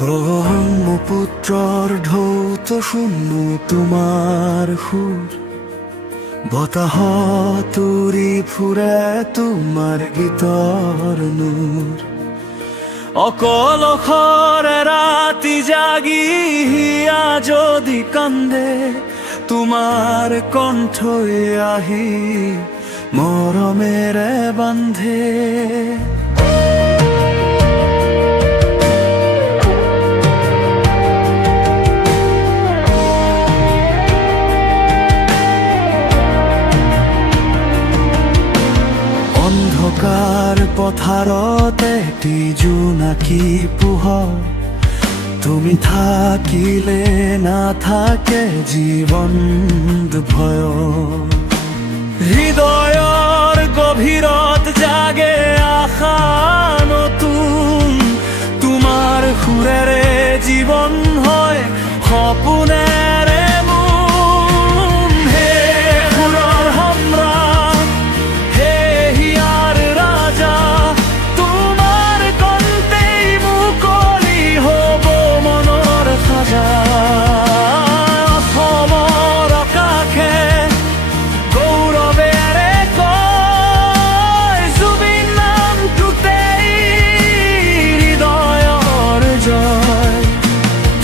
ব্ৰহ্মপুত্ৰৰ ঢৌত শুনো তোমাৰ সুৰ, বতাহত উৰি ফুৰে তোমাৰ গীতৰ নূৰ। অকলশৰে ৰাতি জাগি হিয়া যদি কান্দে, তোমাৰ কণ্ঠই আহি মৰমেৰে বান্ধে। অন্ধকাৰ পথাৰত এটি জোনাকী পোহৰ, তুমি থাকিলে নাথাকে জীৱন ভয়। হৃদয়ৰ গভীৰত জাগে আশা নতুন, তোমাৰ সুৰেৰে জীৱন হয় সপোনেৰে মোন। হে সুৰৰ সম্ৰাট, হে হিয়াৰ ৰাজা, তোমাৰ কণ্ঠেই মুকলি হ'ব মনৰ সাজা। অসমৰ আকাশে গৌৰৱেৰে কয়, জুবিন নামটোতেই হৃদয়ৰ জয়।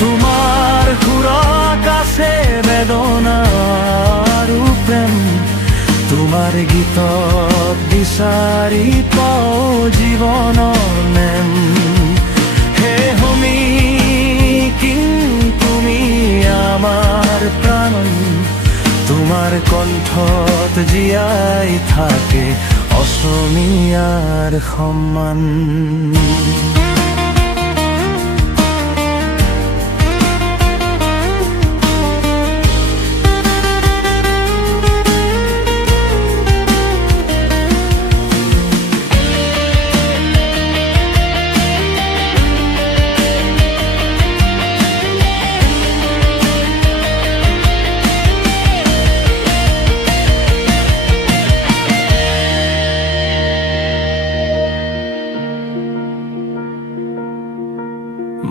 তোমাৰ সুৰত আছে বেদনা আৰু প্ৰেম, তোমাৰ গীতত বিচাৰি পাওঁ জীৱনৰ নেম। হে হমি তুমি আমাৰ প্ৰাণ, তোমাৰ কণ্ঠত জীয়াই থাকে অসমীয়াৰ সন্মান।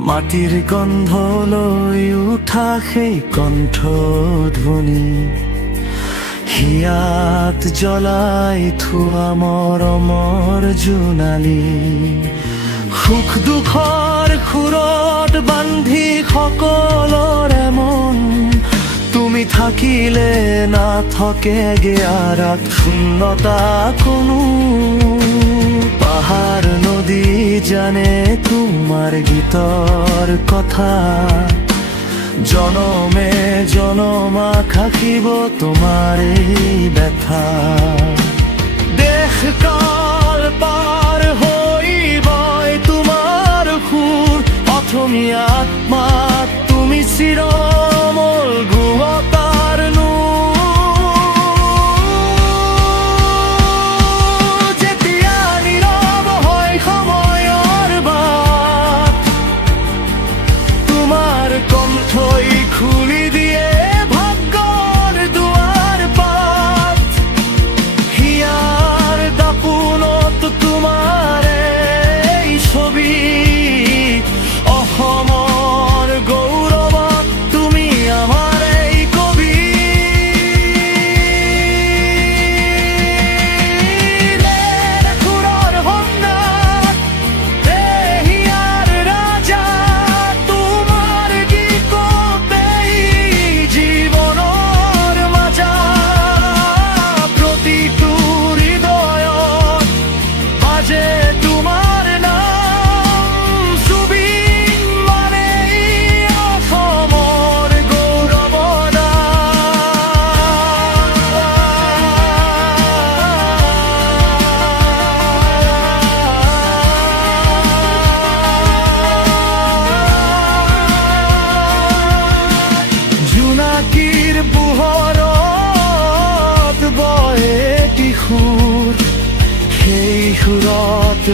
মাটিৰ গন্ধ লৈ উঠা সেই কণ্ঠধ্বনি, হিয়াত জ্বলাই থোৱা মৰমৰ জোনালী। সুখ দুখৰ সুৰত বান্ধি সকলোৰে মন, তুমি থাকিলে নাথাকেগে আৰাত শূন্যতা কোনো। পাহাৰ নদী জানে তোমাৰ গীতৰ কথা, জনমে জনমা থাকিব তোমাৰ এই ব্যথা। দেশ কাল পাৰ হৈ তোমাৰ সুৰ, অসমীয়াত মাত তুমি চিৰমল গুৱতাৰ নূৰ। যেতিয়া নীৰৱ হয় সময়ৰ বাট, তোমাৰ কণ্ঠই খুলি দিয়ে ভাগ্যৰ দুৱাৰ পাত। হিয়াৰ দাপোনত তোমাৰ এই ছবি, অসমৰ গৌৰৱত তুমি আমাৰ এই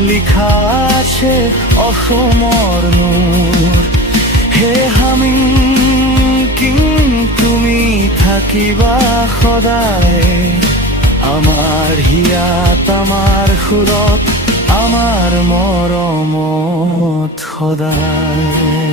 লিখা আছে অসমৰ নূৰ। হে হামিং কিং তুমি থাকিবা সদায় আমাৰ হিয়াত, আমাৰ সুৰত, আমাৰ মৰমত সদায়।